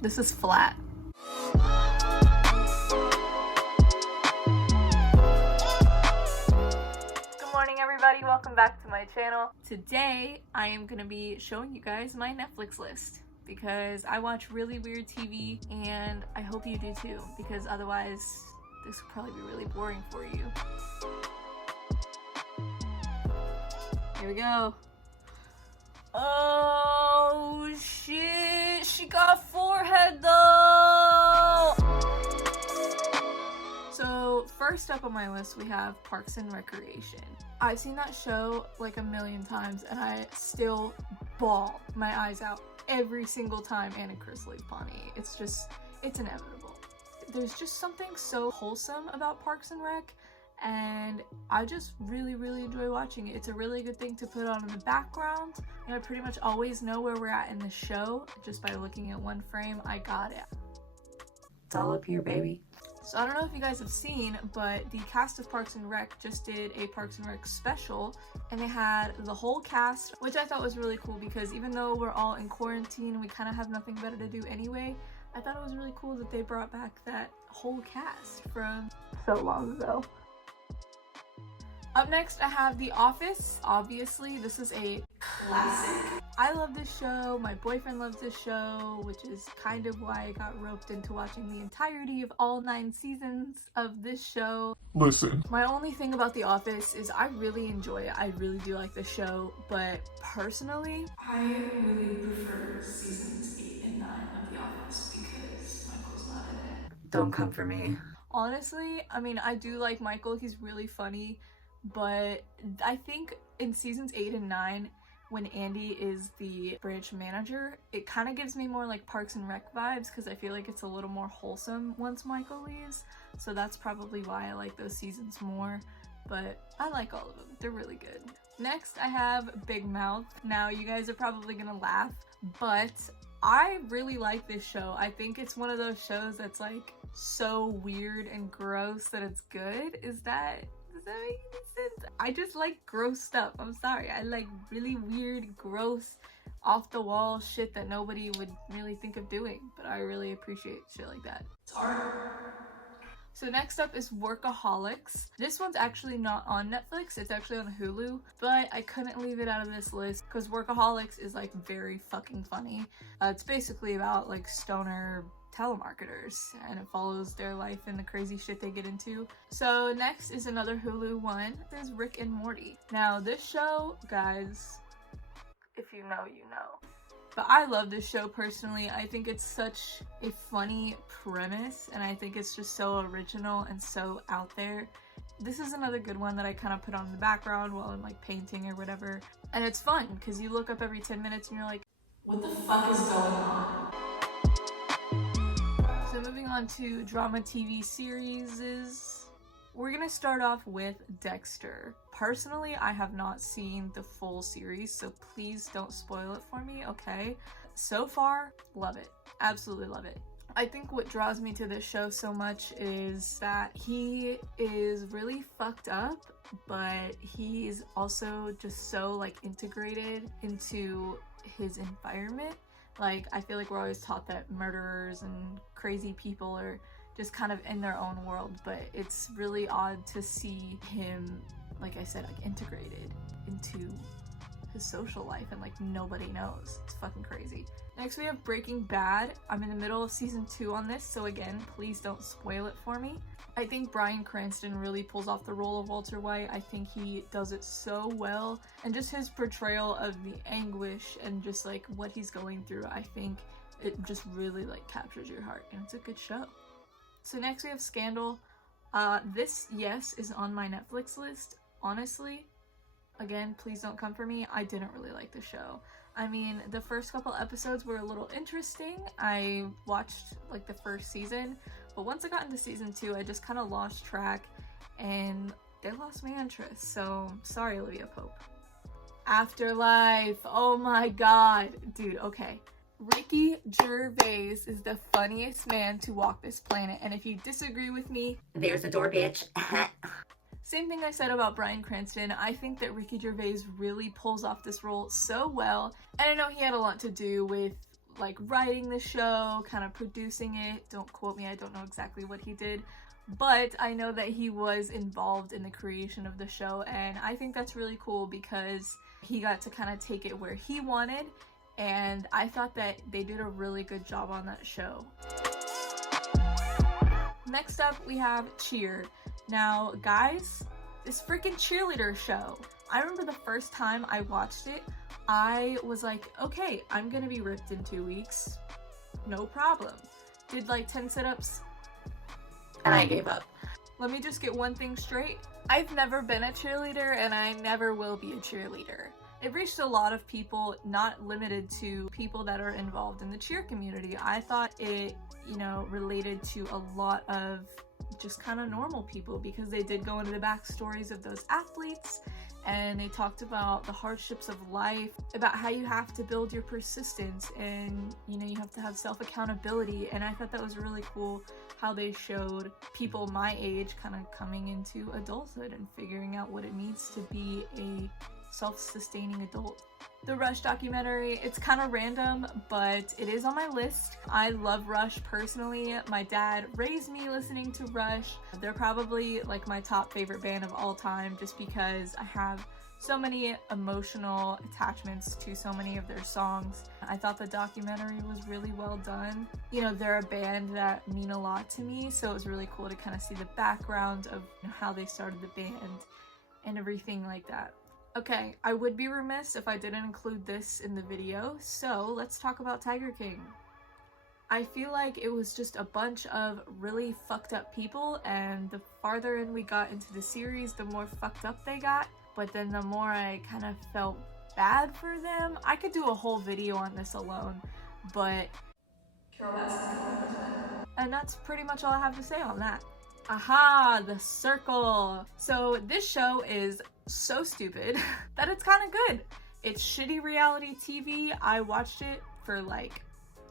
This is flat. Good morning, everybody. Welcome back to my channel. Today, I am going to be showing you guys my Netflix list because I watch really weird TV and I hope you do too, because otherwise this would probably be really boring for you. Here we go. Oh shit, she got forehead though! So first up on my list we have Parks and Recreation. I've seen that show like a million times and I still bawl my eyes out every single time Anna and Chris leave Pawnee. It's inevitable. There's just something so wholesome about Parks and Rec, and I just really enjoy watching it. It's a really good thing to put on in the background. And I pretty much always know where we're at in the show just by looking at one frame. I got it. It's all up here, baby. So I don't know if you guys have seen, but the cast of Parks and Rec just did a Parks and Rec special, and they had the whole cast, which I thought was really cool because even though we're all in quarantine and we kind of have nothing better to do anyway, I thought it was really cool that they brought back that whole cast from so long ago. Up next, I have The Office. Obviously, this is a classic. I love this show. My boyfriend loves this show, which is kind of why I got roped into watching the entirety of all 9 seasons of this show. Listen. My only thing about The Office is I really enjoy it. I really do like this show, but personally, I really prefer seasons 8 and 9 of The Office because Michael's not in it. Don't come for me. Honestly, I mean, I do like Michael. He's really funny. But I think in seasons 8 and 9, when Andy is the branch manager, it kind of gives me more like Parks and Rec vibes because I feel like it's a little more wholesome once Michael leaves. So that's probably why I like those seasons more. But I like all of them. They're really good. Next, I have Big Mouth. Now, you guys are probably gonna laugh, but I really like this show. I think it's one of those shows that's like so weird and gross that it's good. Does that make any sense? I just like gross stuff. I'm sorry. I like really weird, gross, off the wall shit that nobody would really think of doing, but I really appreciate shit like that. It's art. So next up is Workaholics. This one's actually not on Netflix, it's actually on Hulu, but I couldn't leave it out of this list because Workaholics is like very fucking funny. It's basically about like stoner telemarketers and it follows their life and the crazy shit they get into. So next is another Hulu one. This is Rick and Morty. Now this show, guys, if you know, you know. But I love this show personally. I think it's such a funny premise and I think it's just so original and so out there. This is another good one that I kind of put on in the background while I'm like painting or whatever. And it's fun because you look up every 10 minutes and you're like, what the fuck is going on? So moving on to drama TV series, we're gonna start off with Dexter. Personally, I have not seen the full series, so please don't spoil it for me, okay? So far, love it. Absolutely love it. I think what draws me to this show so much is that he is really fucked up, but he's also just so like integrated into his environment. Like, I feel like we're always taught that murderers and crazy people are just kind of in their own world, but it's really odd to see him, like I said, like integrated into his social life and like nobody knows. It's fucking crazy. Next we have Breaking Bad. I'm in the middle of season 2 on this, so again, please don't spoil it for me. I think Bryan Cranston really pulls off the role of Walter White. I think he does it so well, and just his portrayal of the anguish and just like what he's going through, I think it just really like captures your heart, and it's a good show. So next we have Scandal. This, yes, is on my Netflix list. Honestly, again, please don't come for me. I didn't really like the show. I mean, the first couple episodes were a little interesting. I watched like the first season, but once I got into season 2, I just kind of lost track and they lost my interest. So sorry, Olivia Pope. Afterlife. Oh my god. Dude, okay. Ricky Gervais is the funniest man to walk this planet, and if you disagree with me, there's a door, bitch. Same thing I said about Bryan Cranston. I think that Ricky Gervais really pulls off this role so well, and I know he had a lot to do with like writing the show, kind of producing it. Don't quote me, I don't know exactly what he did, but I know that he was involved in the creation of the show, and I think that's really cool because he got to kind of take it where he wanted, and I thought that they did a really good job on that show. Next up, we have Cheer. Now, guys, this freaking cheerleader show. I remember the first time I watched it, I was like, okay, I'm gonna be ripped in 2 weeks. No problem. Did like 10 sit-ups, and I gave up. Let me just get one thing straight. I've never been a cheerleader, and I never will be a cheerleader. It reached a lot of people, not limited to people that are involved in the cheer community. I thought it, related to a lot of just kind of normal people because they did go into the backstories of those athletes, and they talked about the hardships of life, about how you have to build your persistence, and you have to have self-accountability. And I thought that was really cool how they showed people my age kind of coming into adulthood and figuring out what it means to be a self-sustaining adult. The Rush documentary, it's kind of random, but it is on my list. I love Rush personally. My dad raised me listening to Rush. They're probably like my top favorite band of all time just because I have so many emotional attachments to so many of their songs. I thought the documentary was really well done. They're a band that mean a lot to me, so it was really cool to kind of see the background of how they started the band and everything like that. Okay, I would be remiss if I didn't include this in the video, so let's talk about Tiger King. I feel like it was just a bunch of really fucked up people, and the farther in we got into the series, the more fucked up they got, but then the more I kind of felt bad for them. I could do a whole video on this alone, but Carol Baskin killed my husband. And that's pretty much all I have to say on that. Aha, The Circle. So this show is so stupid that it's kind of good. It's shitty reality TV. I watched it for like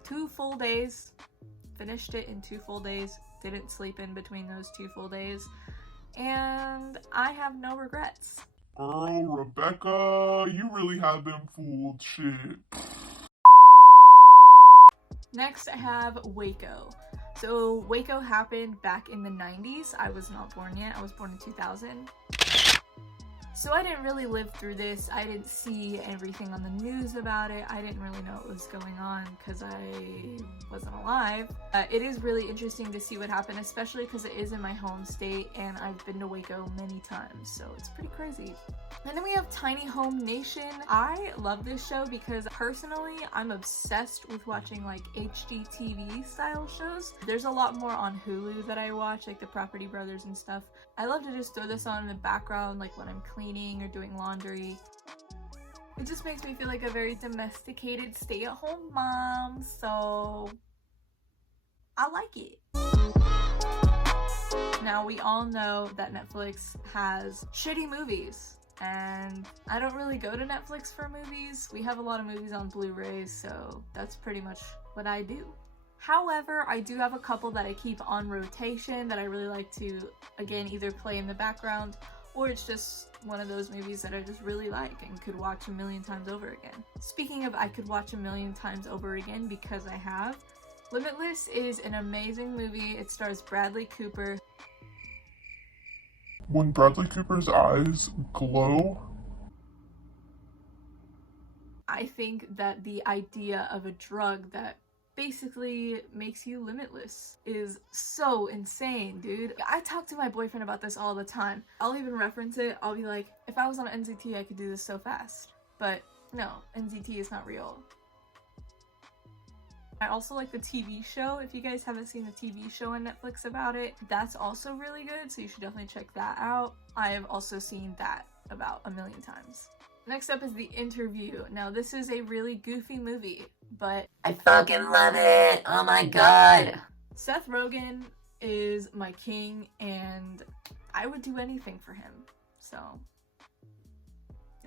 2 full days, finished it in 2 full days, didn't sleep in between those 2 full days, and I have no regrets. Oh, Rebecca, you really had them fooled. Shit. Next, I have Waco. So Waco happened back in the 90s. I was not born yet. I was born in 2000. So I didn't really live through this. I didn't see everything on the news about it. I didn't really know what was going on because I wasn't alive. It is really interesting to see what happened, especially because it is in my home state and I've been to Waco many times, so it's pretty crazy. And then we have Tiny Home Nation. I love this show because personally, I'm obsessed with watching like HGTV style shows. There's a lot more on Hulu that I watch, like the Property Brothers and stuff. I love to just throw this on in the background, like when I'm cleaning or doing laundry. It just makes me feel like a very domesticated stay-at-home mom, so I like it. Now, we all know that Netflix has shitty movies, and I don't really go to Netflix for movies. We have a lot of movies on Blu-rays, so that's pretty much what I do. However, I do have a couple that I keep on rotation that I really like to, again, either play in the background, or it's just one of those movies that I just really like and could watch a million times over again. Speaking of I could watch a million times over again, because I have, Limitless is an amazing movie. It stars Bradley Cooper. When Bradley Cooper's eyes glow, I think that the idea of a drug that basically makes you limitless is so insane, dude. I talk to my boyfriend about this all the time. I'll even reference it. I'll be like, if I was on NZT, I could do this so fast. But no, NZT is not real. I also like the TV show. If you guys haven't seen the TV show on Netflix about it, that's also really good, so you should definitely check that out. I have also seen that about a million times. Next up is The Interview. Now, this is a really goofy movie, but I fucking love it! Oh my god! Seth Rogen is my king, and I would do anything for him, so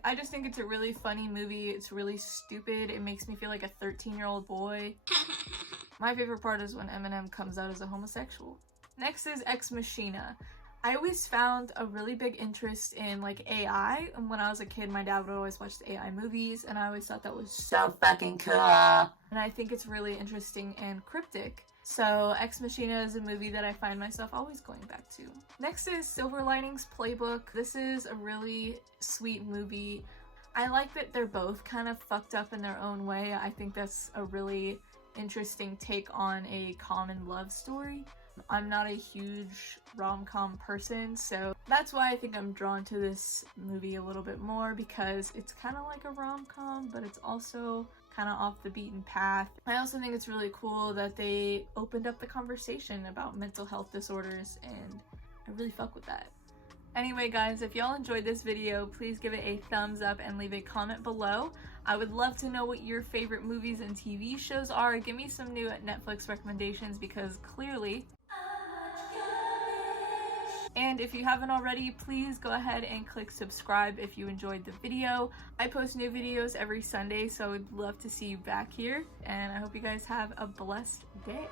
I just think it's a really funny movie. It's really stupid. It makes me feel like a 13-year-old boy. My favorite part is when Eminem comes out as a homosexual. Next is Ex Machina. I always found a really big interest in like AI, and when I was a kid my dad would always watch the AI movies and I always thought that was so fucking cool, and I think it's really interesting and cryptic. So Ex Machina is a movie that I find myself always going back to. Next is Silver Linings Playbook. This is a really sweet movie. I like that they're both kind of fucked up in their own way. I think that's a really interesting take on a common love story. I'm not a huge rom-com person, so that's why I think I'm drawn to this movie a little bit more, because it's kind of like a rom-com, but it's also kind of off the beaten path. I also think it's really cool that they opened up the conversation about mental health disorders, and I really fuck with that. Anyway guys, if y'all enjoyed this video, please give it a thumbs up and leave a comment below. I would love to know what your favorite movies and TV shows are. Give me some new Netflix recommendations, because clearly and if you haven't already, please go ahead and click subscribe if you enjoyed the video. I post new videos every Sunday, so I would love to see you back here, and I hope you guys have a blessed day.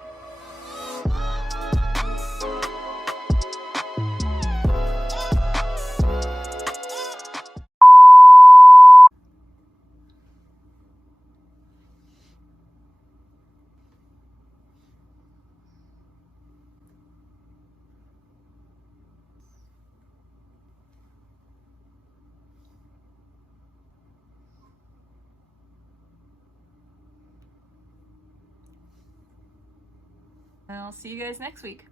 And I'll see you guys next week.